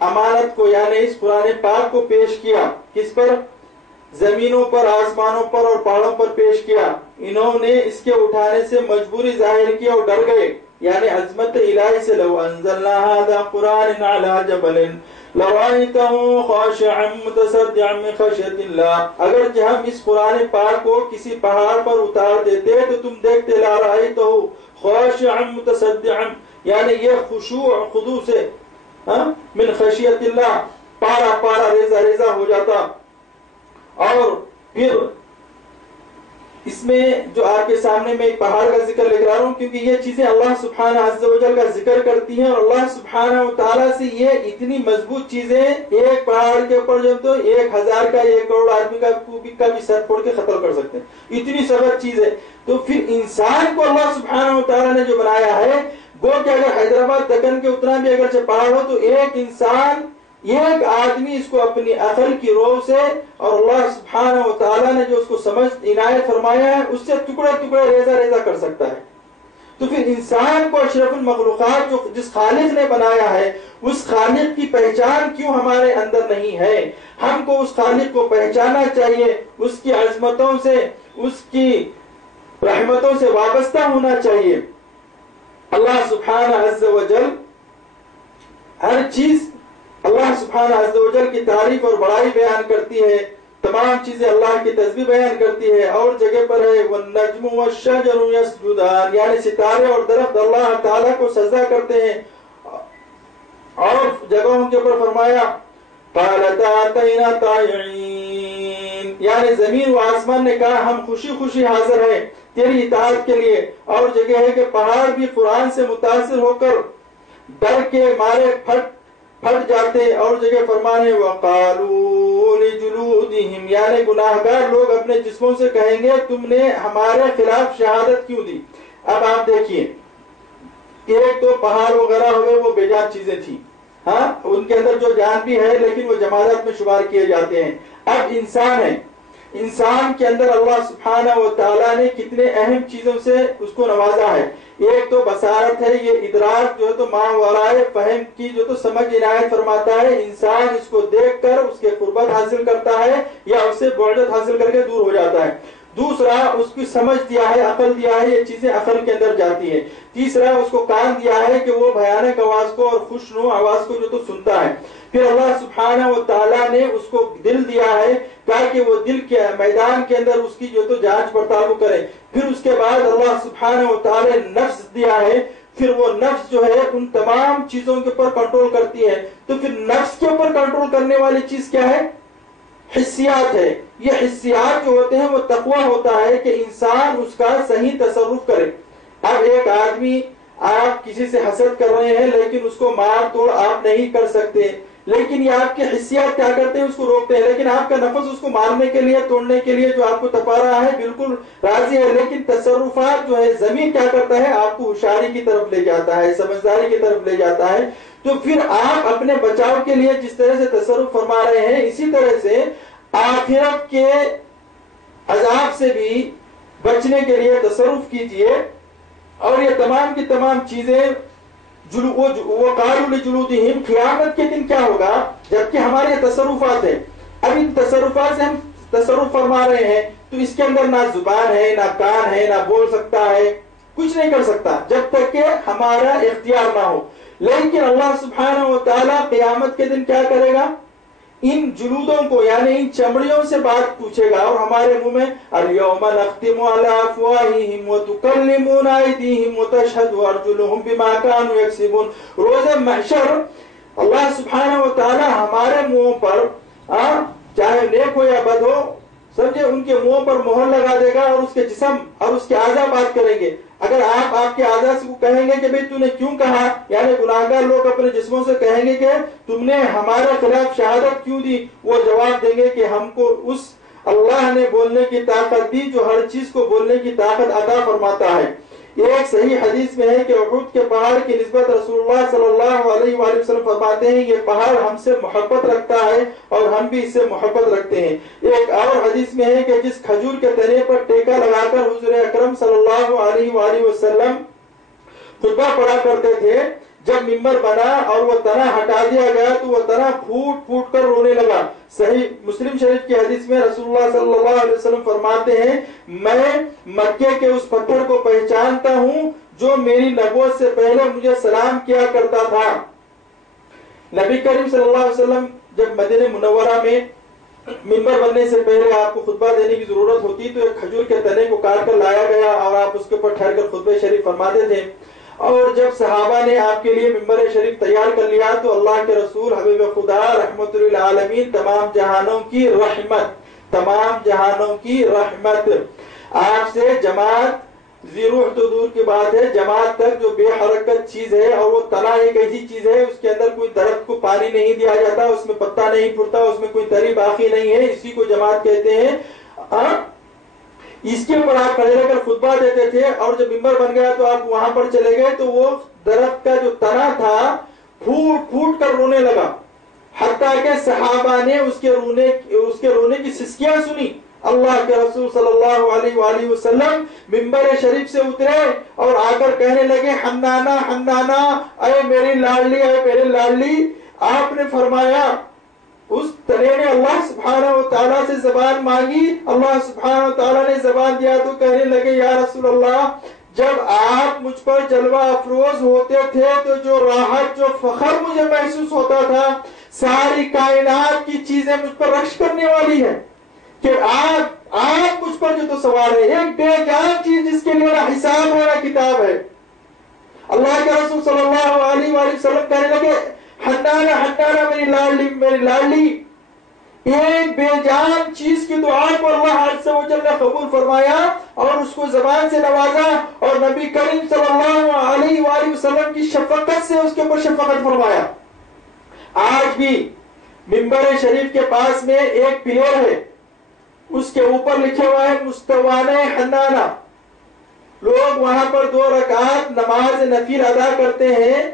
امانت کو یعنی اس قرآن پاک کو پیش کیا، کس پر؟ زمینوں پر، آسمانوں پر اور پہاڑوں پر پیش کیا۔ انہوں نے اس کے اٹھانے سے مجبوری ظاہر کی اور ڈر گئے، یعنی عظمت الہی سے۔ لو انزلنا هذا قرآن على جبل لرأيته خاشعا متصدعا من خشية الله، اگر کہ ہم اس قرآن پاک کو کسی پہاڑ پر اتار دیتے تو تم دیکھتے لرأيته خاشعا متصدعا، یعنی یہ خشوع خضوع سے من خشیت اللہ پارا پارا ریزہ ریزہ ہو جاتا۔ اور پھر اس میں جو آپ کے سامنے میں ایک پہاڑ کا ذکر لکھ رہا ہوں کیونکہ یہ چیزیں اللہ سبحانہ عز و جل کا ذکر کرتی ہیں، اور اللہ سبحانہ و تعالیٰ سے یہ اتنی مضبوط چیزیں ایک پہاڑ کے اوپر جو تو 1000 کا 1 کروڑ آدمی کا بھی سر پھوڑ کے ختم کر سکتے ہیں، اتنی سخت چیز ہے۔ تو پھر انسان کو اللہ سبحانہ و تعالیٰ نے جو بنایا ہے، وہ کہ اگر حیدرآباد دکن کے اتنا بھی اگر پہاڑ ہو تو ایک انسان، ایک آدمی اس کو اپنی عقل کی روح سے اور اللہ سبحانہ و تعالیٰ نے جو اس کو سمجھ عنایت فرمایا ہے اس سے ٹکڑے ٹکڑے ریزہ ریزہ کر سکتا ہے۔ تو پھر انسان کو اشرف المخلوقات جو جس خالق نے بنایا ہے، اس خالق کی پہچان کیوں ہمارے اندر نہیں ہے؟ ہم کو اس خالق کو پہچانا چاہیے، اس کی عظمتوں سے، اس کی رحمتوں سے وابستہ ہونا چاہیے۔ اللہ سبحانہ عز و جل ہر چیز اللہ سبحانہ عز و جل کی تعریف اور بڑائی بیان کرتی ہے، تمام چیزیں اللہ کی تسبیح بیان کرتی ہے۔ اور جگہ پر ہے وَالنَّجْمُ وَالشَّجَرُ يَسْجُدَانِ، یعنی ستارے اور درخت اللہ تعالیٰ کو سجدہ کرتے ہیں۔ اور جگہوں کے اوپر فرمایا قَالَتَا أَتَيْنَا طَائِعِينَ، یعنی زمین و آسمان نے کہا ہم خوشی خوشی حاضر ہیں تیری اطاعت کے لیے۔ اور جگہ ہے کہ پہاڑ بھی قرآن سے متاثر ہو کر ڈر کے مارے پھٹ جاتے۔ اور جگہ فرمانے وَقَالُوا لِجُلُودِهِمْ، یعنی گناہگار لوگ اپنے جسموں سے کہیں گے تم نے ہمارے خلاف شہادت کیوں دی؟ اب آپ دیکھیے، ایک تو پہاڑ وغیرہ ہوئے وہ بے جان چیزیں تھیں، ان کے اندر جو جان بھی ہے لیکن وہ جمادات میں شمار کیے جاتے ہیں۔ اب انسان ہے، انسان کے اندر اللہ سبحانہ و تعالیٰ نے کتنے اہم چیزوں سے اس کو نوازا ہے۔ ایک تو بصارت ہے، یہ ادراک جو ہے تو ماورائے فہم کی جو تو سمجھ عنایت فرماتا ہے، انسان اس کو دیکھ کر اس کے قربت حاصل کرتا ہے یا اس سے بعدت حاصل کر کے دور ہو جاتا ہے۔ دوسرا اس کی سمجھ دیا ہے، عقل دیا ہے، یہ چیزیں عقل کے اندر جاتی ہیں۔ تیسرا اس کو کان دیا ہے کہ وہ بھیانک آواز کو اور خوشنو آواز کو جو تو سنتا ہے۔ پھر اللہ سبحانہ و تعالیٰ نے اس کو دل دیا ہے تاکہ وہ دل کے میدان کے اندر اس کی جو تو جانچ پڑتال کرے۔ پھر اس کے بعد اللہ سبحانہ و تعالیٰ نے نفس دیا ہے، پھر وہ نفس جو ہے ان تمام چیزوں کے اوپر کنٹرول کرتی ہے۔ تو پھر نفس کے اوپر کنٹرول کرنے والی چیز کیا ہے؟ حسیات ہے۔ یہ حسیات جو ہوتے ہیں وہ تقویٰ ہوتا ہے کہ انسان اس کا صحیح تصرف کرے۔ اب ایک آدمی، آپ کسی سے حسد کر رہے ہیں لیکن اس کو مار توڑ آپ نہیں کر سکتے، لیکن یہ آپ کے حسیات کیا کرتے ہیں؟ اس کو روکتے ہیں۔ لیکن آپ کا نفس اس کو مارنے کے لیے، توڑنے کے لیے جو آپ کو تپا رہا ہے بالکل راضی ہے، لیکن تصرفات جو ہے ضمیر کیا کرتا ہے؟ آپ کو ہوشیاری کی طرف لے جاتا ہے، سمجھداری کی طرف لے جاتا ہے۔ تو پھر آپ اپنے بچاؤ کے لیے جس طرح سے تصرف فرما رہے ہیں، اسی طرح سے آخرت کے عذاب سے بھی بچنے کے لیے تصرف کیجئے۔ اور یہ تمام کی تمام چیزیں وَقَالُوا لِجُلُودِهِمْ، قیامت کے دن کیا ہوگا؟ جبکہ ہمارے تصرفات ہیں، اب ان تصرفات سے ہم تصرف فرما رہے ہیں تو اس کے اندر نہ زبان ہے، نہ کان ہے، نہ بول سکتا ہے، کچھ نہیں کر سکتا جب تک کہ ہمارا اختیار نہ ہو۔ لیکن اللہ سبحانہ و تعالیٰ قیامت کے دن کیا کرے گا؟ ان جلودوں کو یعنی ان چمڑیوں سے بات پوچھے گا، اور ہمارے منہ میں اليوم نختم على افواههم وتكلمنا ايديهم وتشهد ارجلهم بما كانوا يكسبون۔ روز محشر اللہ سبحانہ و تعالی ہمارے منہوں پر چاہے نیک ہو یا بد ہو سمجھے، ان کے منہ پر مہر لگا دے گا اور اس کے جسم اور اس کے اعضاء بات کریں گے. اگر آپ کے اعضاء سے کہیں گے کہ بھئی تو نے کیوں کہا، یعنی گناہگار لوگ اپنے جسموں سے کہیں گے کہ تم نے ہمارے خلاف شہادت کیوں دی، وہ جواب دیں گے کہ ہم کو اس اللہ نے بولنے کی طاقت دی جو ہر چیز کو بولنے کی طاقت عطا فرماتا ہے. ایک صحیح حدیث میں ہے کہ احد کے پہاڑ کی نسبت رسول اللہ صلی اللہ علیہ وآلہ وسلم فرماتے ہیں یہ پہاڑ ہم سے محبت رکھتا ہے اور ہم بھی اس سے محبت رکھتے ہیں. ایک اور حدیث میں ہے کہ جس کھجور کے تنے پر ٹیکا لگا کر حضور اکرم صلی اللہ علیہ وآلہ وسلم خطبہ پڑھا کرتے تھے، جب ممبر بنا اور وہ تنا ہٹا دیا گیا تو وہ تنا پھوٹ پھوٹ کر رونے لگا. صحیح مسلم شریف کی حدیث میں رسول اللہ صلی اللہ علیہ وسلم فرماتے ہیں میں مکے کے اس پتھر کو پہچانتا ہوں جو میری نبوت سے پہلے مجھے سلام کیا کرتا تھا. نبی کریم صلی اللہ علیہ وسلم جب مدینہ منورہ میں ممبر بننے سے پہلے آپ کو خطبہ دینے کی ضرورت ہوتی تو ایک کھجور کے تنے کو کاٹ کر لایا گیا اور آپ اس کے اوپر ٹھہر کر خطبہ شریف فرماتے تھے. اور جب صحابہ نے آپ کے لیے ممبر شریف تیار کر لیا تو اللہ کے رسول حبیب خدا رحمت للعالمین تمام جہانوں کی رحمت آپ سے جماعت روح تو دور کی بات ہے، جماعت تک جو بے حرکت چیز ہے، اور وہ تنا ایک ایسی چیز ہے اس کے اندر کوئی درخت کو پانی نہیں دیا جاتا، اس میں پتا نہیں پھوٹتا، اس میں کوئی تری باقی نہیں ہے، اسی کو جماعت کہتے ہیں. اس کے اوپر آپ کھڑے رہ کر خطبہ دیتے تھے اور جب ممبر بن گیا تو آپ وہاں پر چلے گئے تو وہ درخت کا جو تنا تھا پھوٹ پھوٹ کر رونے لگا، حتیٰ کہ صحابہ نے اس کے رونے کی سسکیاں سنی. اللہ کے رسول صلی اللہ علیہ وآلہ وسلم ممبر شریف سے اترے اور آ کر کہنے لگے حنانا حنانا، اے میری لاڈلی، اے میرے لاڈلی. آپ نے فرمایا اس تنے نے اللہ سبحانہ و تعالیٰ سے زبان مانگی، اللہ سبحانہ و تعالیٰ نے زبان دیا تو کہنے لگے یا رسول اللہ جب آپ مجھ پر جلوہ افروز ہوتے تھے تو جو راحت جو فخر مجھے محسوس ہوتا تھا، ساری کائنات کی چیزیں مجھ پر رقص کرنے والی ہے کہ آپ مجھ پر جو تو سوار ہے، ایک بے جان چیز جس کے لیے نہ حساب ہے نہ کتاب ہے. اللہ کے رسول صلی اللہ علیہ وآلہ وسلم کہنے لگے حنانا حنانا میری لاڈلی میری لاڈلی. ایک بے جان چیز کی دعا کو اللہ عز و جل نے قبول فرمایا اور اس کو زبان سے نوازا اور نبی کریم صلی اللہ علیہ وآلہ وسلم کی شفقت سے اس کے اوپر شفقت فرمایا. آج بھی ممبر شریف کے پاس میں ایک پلر ہے، اس کے اوپر لکھے ہوا ہے مستوان حنانا. لوگ وہاں پر 2 رکعت نماز نفل ادا کرتے ہیں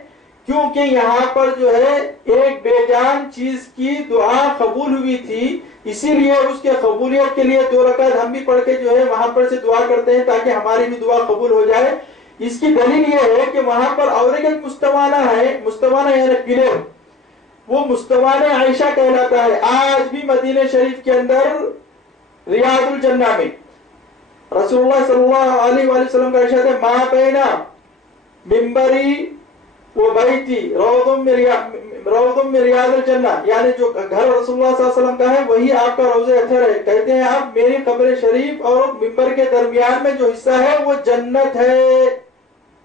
کیونکہ یہاں پر جو ہے ایک بے جان چیز کی دعا قبول ہوئی تھی، اسی لیے اس کے قبولیت کے لیے 2 رکعت ہم بھی پڑھ کے جو ہے وہاں پر سے دعا کرتے ہیں تاکہ ہماری بھی دعا قبول ہو جائے. اس کی دلیل یہ ہے کہ وہاں پر اور ایک مستوانہ ہے، مستوانہ یعنی پلر، وہ مستوانہ عائشہ کہلاتا ہے. آج بھی مدینہ شریف کے اندر ریاض الجنہ میں رسول اللہ صلی اللہ علیہ وآلہ وسلم کا ارشاد ہے ما بینا ممبری وہ بیتی روض من ریاض الجنہ، یعنی جو گھر رسول اللہ صلی اللہ علیہ وسلم کا ہے وہی آپ کا روضہ اطہر ہے. کہتے ہیں آپ میری قبر شریف اور ممبر کے درمیان میں جو حصہ ہے وہ جنت ہے،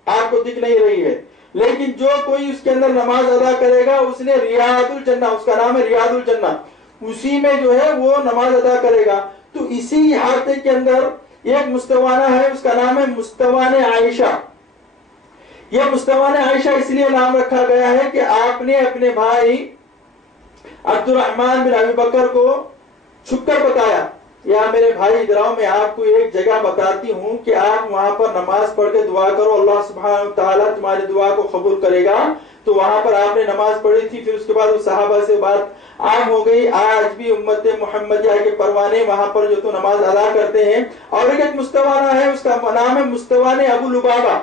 آپ کو دکھ نہیں رہی ہے، لیکن جو کوئی اس کے اندر نماز ادا کرے گا اس نے ریاض الجنہ، اس کا نام ہے ریاض الجنہ، اسی میں جو ہے وہ نماز ادا کرے گا. تو اسی احاطے کے اندر ایک مستوانہ ہے، اس کا نام ہے مستوان عائشہ. یہ مستوان عائشہ اس لیے نام رکھا گیا ہے کہ آپ نے اپنے بھائی عبد الرحمن بن ابی بکر کو چھپ کر بتایا یا میرے بھائی ادھر آؤ میں آپ کو ایک جگہ بتاتی ہوں کہ آپ وہاں پر نماز پڑھ کے دعا کرو، اللہ سبحانہ و تعالیٰ تمہاری دعا کو قبول کرے گا. تو وہاں پر آپ نے نماز پڑھی تھی، پھر اس کے بعد اس صحابہ سے بات عام ہو گئی. آج بھی امت محمدیہ کے پروانے وہاں پر جو تو نماز ادا کرتے ہیں. اور ایک مستوانہ ہے، اس کا نام ہے مستوان ابو لبابہ.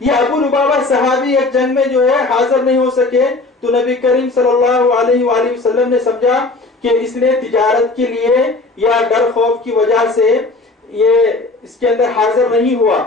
یہ ابو لبابہ صحابی ایک جنگ میں جو ہے حاضر نہیں ہو سکے تو نبی کریم صلی اللہ علیہ وآلہ وسلم نے سمجھا کہ اس نے تجارت کے لیے یا ڈر خوف کی وجہ سے یہ اس کے اندر حاضر نہیں ہوا،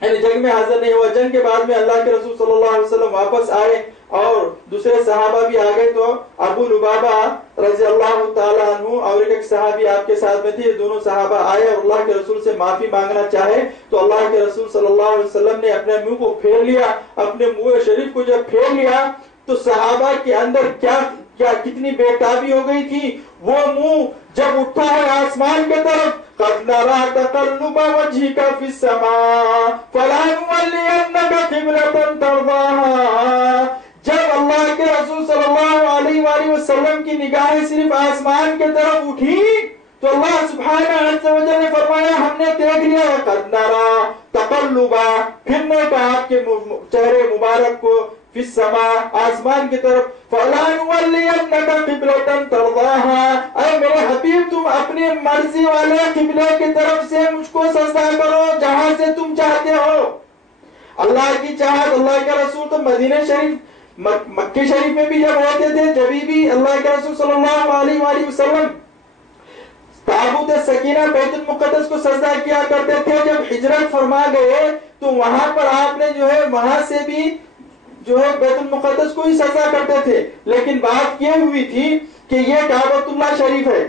یعنی جنگ میں حاضر نہیں ہوا. جنگ کے بعد میں اللہ کے رسول صلی اللہ علیہ وسلم واپس آئے اور دوسرے صحابہ بھی آگئے تو ابو لبابہ رضی اللہ تعالیٰ عنہ اور ایک صحابی آپ کے ساتھ میں تھے، دونوں صحابہ آئے اور اللہ کے رسول سے معافی مانگنا چاہے تو اللہ کے رسول صلی اللہ علیہ وسلم نے اپنے منہ کو پھیر لیا. اپنے منہ شریف کو جب پھیر لیا تو صحابہ کے اندر کیا کیا کتنی بےتابی ہو گئی تھی. وہ منہ جب اٹھا ہے آسمان کے طرف, قَدْ نَرَىٰ تَقَلُّبَ وَجْهِكَ فِي السَّمَاءِ فَلَنُوَلِّيَنَّكَ قِبْلَةً تَرْضَاهَا. جب اللہ کے رسول صلی اللہ علیہ وآلہ وسلم کی نگاہیں صرف آسمان کے طرف اٹھی تو اللہ سبحانہ عز و جل نے فرمایا ہم نے دیکھ لیا قَدْ نَرَىٰ تَقَلُّبَ, پھرنے کا آپ کے چہرے مبارک کو, فی السماء آسمان کی طرف, فَلَنُوَلِّيَنَّكَ قِبْلَةً تَرْضَاهَا. اے میرے حبیب تم اپنی مرضی والے قبلے کی طرف سے مجھ کو سجدہ کرو جہاں سے تم چاہتے ہو. اللہ کی چاہت, اللہ کے رسول تو مدینہ شریف مکہ شریف میں بھی جب رہتے تھے, جبھی بھی اللہ کے رسول صلی اللہ علیہ وآلہ وسلم تابوت سکینہ بیت المقدس کو سجدہ کیا کرتے تھے. جب ہجرت فرما گئے تو وہاں پر آپ نے جو ہے وہاں سے بھی جو ہے بیت المقدس کو ہی سجدہ کرتے تھے, لیکن بات یہ ہوئی تھی کہ یہ کعبۃ اللہ شریف ہے,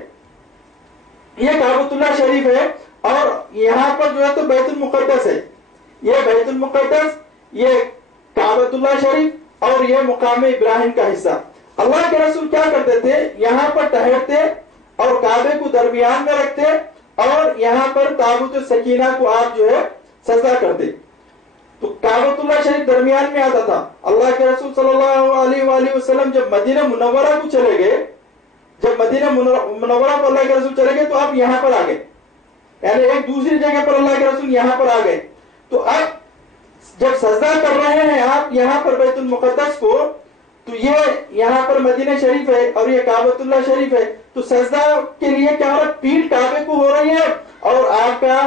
یہ کعبۃ اللہ شریف ہے اور یہاں پر جو ہے تو بیت المقدس ہے. یہ بیت المقدس, یہ کعبۃ اللہ شریف اور یہ مقام ابراہیم کا حصہ. اللہ کے رسول کیا کرتے تھے, یہاں پر ٹہرتے اور کعبے کو درمیان میں رکھتے اور یہاں پر تابوت سکینہ کو آپ جو ہے سجدہ کرتے. تو کعبۃ اللہ شریف درمیان میں آتا تھا. اللہ کے رسول صلی اللہ علیہ وآلہ وسلم جب مدینہ منورہ کو چلے گئے, جب مدینہ منورہ کو اللہ کے رسول چلے گئے تو آپ یہاں پر آ گئے, یعنی ایک دوسری جگہ پر اللہ کے رسول یہاں پر آ گئے. تو اب جب سجدہ کر رہے ہیں آپ یہاں پر بیت المقدس کو, تو یہ یہاں پر مدینہ شریف ہے اور یہ کعبۃ اللہ شریف ہے. تو سجدہ کے لیے کیا ہو رہا ہے, پیٹھ کعبے کو ہو رہی ہے اور آپ کا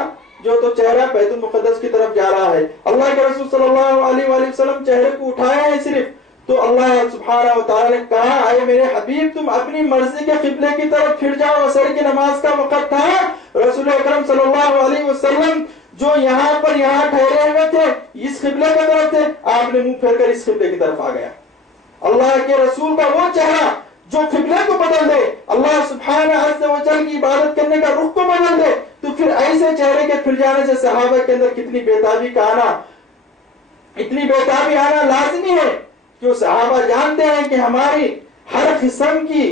جو تو چہرہ بیت المقدس کی طرف جا رہا ہے. اللہ کے رسول صلی اللہ علیہ وآلہ وسلم چہرے کو اٹھائے ہیں صرف, تو اللہ سبحانہ و تعالی نے کہا اے میرے حبیب تم اپنی مرضی کے قبلے کی طرف پھر جاؤ. عصر کی نماز کا وقت تھا, رسول اکرم صلی اللہ علیہ وسلم جو یہاں پر یہاں ٹھہرے ہوئے تھے اس قبلے کی طرف تھے, آپ نے منہ پھیر کر اس قبلے کی طرف آ گیا. اللہ کے رسول کا وہ چہرہ جو قبلے کو بدل دے, اللہ سبحانہ عز و جل کی عبادت کرنے کا رخ کو بدل دے, تو پھر ایسے چہرے کے پھر جانے سے صحابہ کے اندر کتنی بےتابی کا آنا, اتنی بےتابی آنا لازمی ہے. جو صحابہ جانتے ہیں کہ ہماری ہر قسم کی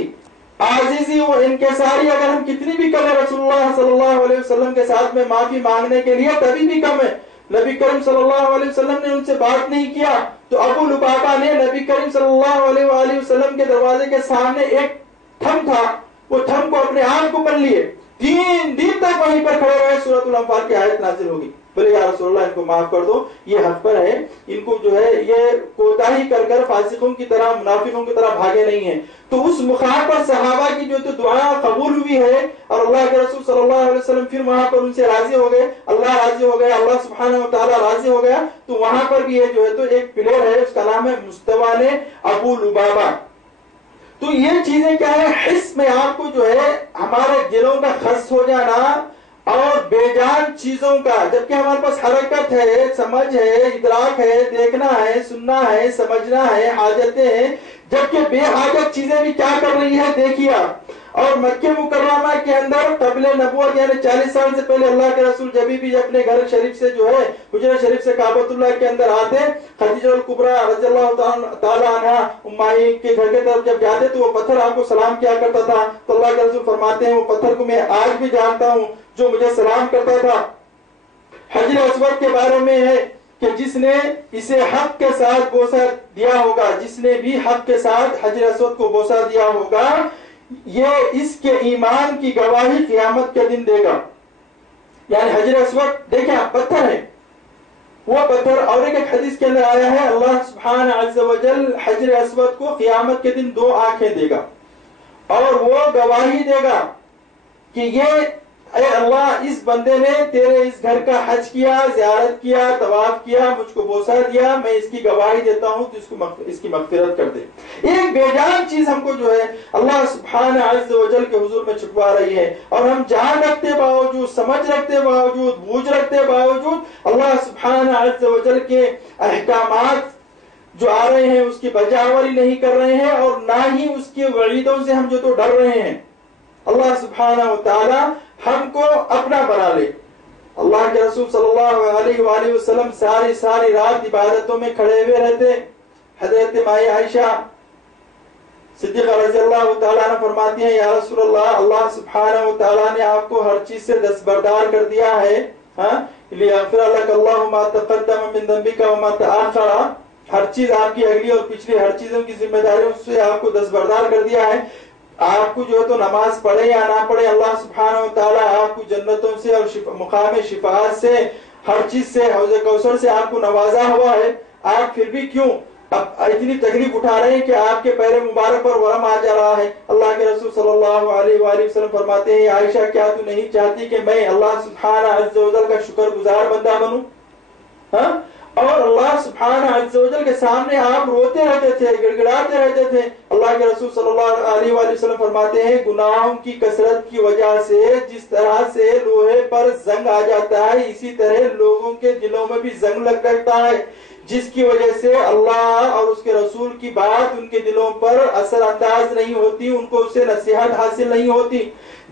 عاجزی و انکساری اگر ہم کتنی بھی کریں رسول اللہ صلی اللہ علیہ وسلم کے ساتھ میں معافی مانگنے کے لیے تبھی بھی کم ہے. نبی کریم صلی اللہ علیہ وسلم نے ان سے بات نہیں کیا تو ابو لبابہ نے نبی کریم صلی اللہ علیہ وآلہ وسلم کے دروازے کے سامنے ایک تھم تھا, وہ تھم کو اپنے آنکھ کو پڑھ لیے, 3 دن تک وہیں پر کھڑے رہے. سورۃ الانفال کی آیت نازل ہوگی, بولے یا رسول اللہ ان کو معاف کر دو, یہ حق پر ہے, ان کو جو ہے یہ کوتاہی کر کر فاسقوں کی طرح منافقوں کی طرح بھاگے نہیں ہیں. تو اس مقام پر صحابہ کی جو تو دعا قبول ہوئی ہے اور اللہ کے رسول صلی اللہ علیہ وسلم پھر وہاں پر ان سے راضی ہو گئے, اللہ راضی ہو گیا, اللہ سبحانہ و تعالیٰ راضی ہو گیا. تو وہاں پر بھی یہ جو ہے تو ایک پلیئر ہے, اس کا نام ہے مستوان ابو لبابہ. تو یہ چیزیں کیا ہے, حس میں آپ کو جو ہے ہمارے دلوں کا خس ہو جانا اور بے جان چیزوں کا, جبکہ ہمارے پاس حرکت ہے, سمجھ ہے, ادراک ہے, دیکھنا ہے, سننا ہے, سمجھنا ہے, حاجتیں ہیں, جبکہ بے حاجت چیزیں بھی کیا کر رہی ہے دیکھیے. اور مکہ مکرمہ کے اندر قبل نبوت یعنی 40 سال سے پہلے اللہ کے رسول جبھی بھی اپنے گھر شریف سے جو ہے حجرہ شریف سے کعبۃ اللہ کے اندر آتے, خدیجہ الکبریٰ رضی اللہ تعالی عنہا امائی کے گھر کے طرف جب جاتے تو وہ پتھر آپ کو سلام کیا کرتا تھا. تو اللہ کے رسول فرماتے ہیں وہ پتھر کو میں آج بھی جانتا ہوں جو مجھے سلام کرتا تھا. حجر اسود کے بارے میں ہے کہ جس نے اسے حق کے ساتھ بوسہ دیا ہوگا, جس نے بھی حق کے ساتھ حجر اسود کو بوسہ دیا ہوگا, یہ اس کے ایمان کی گواہی قیامت کے دن دے گا. یعنی حجر اسود دیکھیں پتھر ہے, وہ پتھر. اور ایک حدیث کے اندر آیا ہے اللہ سبحانہ عز و جل حجر اسود کو قیامت کے دن 2 آنکھیں دے گا اور وہ گواہی دے گا کہ یہ اے اللہ اس بندے نے تیرے اس گھر کا حج کیا, زیارت کیا, طواف کیا, مجھ کو بوسہ دیا, میں اس کی گواہی دیتا ہوں تو اس کی مغفرت کر دے. ایک بے جان چیز ہم کو جو ہے اللہ سبحانہ عز و جل کے حضور میں چھپوا رہی ہے, اور ہم جان رکھتے باوجود, سمجھ رکھتے باوجود, بوجھ رکھتے باوجود اللہ سبحانہ عز و جل کے احکامات جو آ رہے ہیں اس کی بجاوری نہیں کر رہے ہیں اور نہ ہی اس کی وعیدوں سے ہم جو تو ڈر رہے ہیں. اللہ سبحانہ و تعالی ہم کو اپنا بنا لے. اللہ کے رسول صلی اللہ علیہ وآلہ وسلم ساری رات عبادتوں میں کھڑے ہوئے رہتے. حضرت مائی عائشہ صدیقہ رضی اللہ تعالیٰ عنہ فرماتی ہیں یا رسول اللہ، اللہ سبحانہ و تعالیٰ نے آپ کو ہر چیز سے دستبردار کر دیا ہے، لیغفر لک اللہ ما تقدم من ذنبک وما تأخر، ہر چیز آپ کی اگلی اور پچھلی ہر چیزوں کی ذمہ داریوں سے آپ کو دستبردار کر دیا ہے۔ آپ کو جو ہے تو نماز پڑھے یا نہ پڑھے، اللہ سبحانہ و تعالیٰ آپ کو جنتوں سے اور مقام شفاعت سے، ہر چیز سے، حوض کوثر سے آپ کو نوازا ہوا ہے، آپ پھر بھی کیوں اب اتنی تکلیف اٹھا رہے ہیں کہ آپ کے پیر مبارک پر ورم آ جا رہا ہے؟ اللہ کے رسول صلی اللہ علیہ وآلہ وسلم فرماتے ہیں عائشہ کیا تو نہیں چاہتی کہ میں اللہ سبحانہ عز و جل کا شکر گزار بندہ بنوں؟ اور اللہ سبحانہ عز و جل کے سامنے آپ روتے رہتے تھے، گڑگڑاتے رہتے تھے۔ اللہ کے رسول صلی اللہ علیہ وآلہ وسلم فرماتے ہیں گناہوں کی کثرت کی وجہ سے جس طرح سے لوہے پر زنگ آ جاتا ہے، اسی طرح لوگوں کے دلوں میں بھی زنگ لگ جاتا ہے، جس کی وجہ سے اللہ اور اس کے رسول کی بات ان کے دلوں پر اثر انداز نہیں ہوتی، ان کو اس سے نصیحت حاصل نہیں ہوتی۔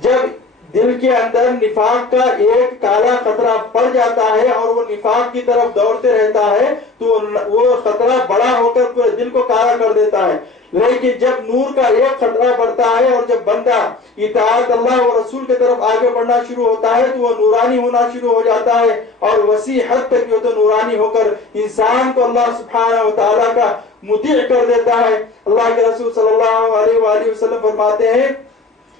جب دل کے اندر نفاق کا ایک کالا خطرہ پڑ جاتا ہے اور وہ نفاق کی طرف دوڑتے رہتا ہے تو وہ خطرہ بڑا ہو کر پورے دل کو کالا کر دیتا ہے۔ لیکن جب نور کا ایک خطرہ بڑھتا ہے اور جب بندہ اطاعت اللہ و رسول کی طرف آگے بڑھنا شروع ہوتا ہے تو وہ نورانی ہونا شروع ہو جاتا ہے، اور وسیع حد تک جو تو نورانی ہو کر انسان کو اللہ سبحانہ و تعالیٰ کا مطیع کر دیتا ہے۔ اللہ کے رسول صلی اللہ علیہ وآلہ وسلم فرماتے ہیں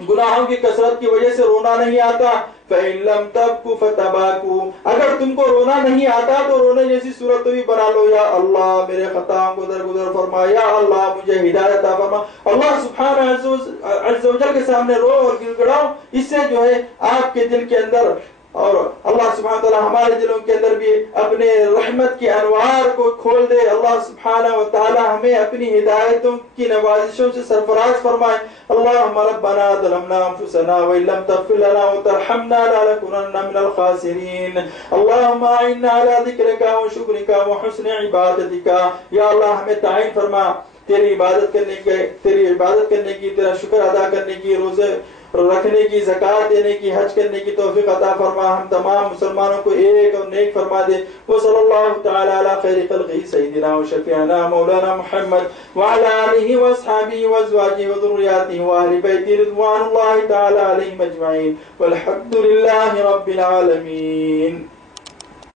گناہوں کی کثرت کی وجہ سے رونا نہیں آتا، فَإِن لَمْ تَبْكُوا فَتَبَاكُوا، اگر تم کو رونا نہیں آتا تو رونے جیسی صورت تو بھی بنا لو، یا اللہ میرے خطاؤں کو درگزر فرما، یا اللہ مجھے ہدایت عطا فرما۔ اللہ سبحانہ عز و جل کے سامنے رو اور گڑگڑاؤ، اس سے جو ہے آپ کے دل کے اندر، اور اللہ سبحانہ تعالیٰ ہمارے دلوں کے اندر بھی اپنے رحمت کی انوار کو کھول دے۔ اللہ سبحانہ و تعالیٰ ہمیں اپنی ہدایتوں کی نوازشوں سے سرفراز فرمائے۔ اللہم ربنا ظلمنا انفسنا وإن لم تغفر لنا وترحمنا لنكونن من الخاسرین۔ اللہم اعنا على ذکرک وشکرک وحسن عبادتک، یا اللہ ہمیں تعین فرما تیری عبادت کرنے کی، تیرا شکر ادا کرنے کی، روزے رکھنے کی، زکات دینے کی، حج کرنے کی توفیق عطا فرما۔ ہم تمام مسلمانوں کو ایک اور نیک فرما دے۔ وصلی اللہ تعالی علی خیر خلقہ سیدنا و شفیعنا مولانا محمد وعلی آلہ واصحابہ وازواجہ وذریاتہ واہل بیتہ رضوان اللہ تعالی علیہم اجمعین، والحمد للہ رب العالمین۔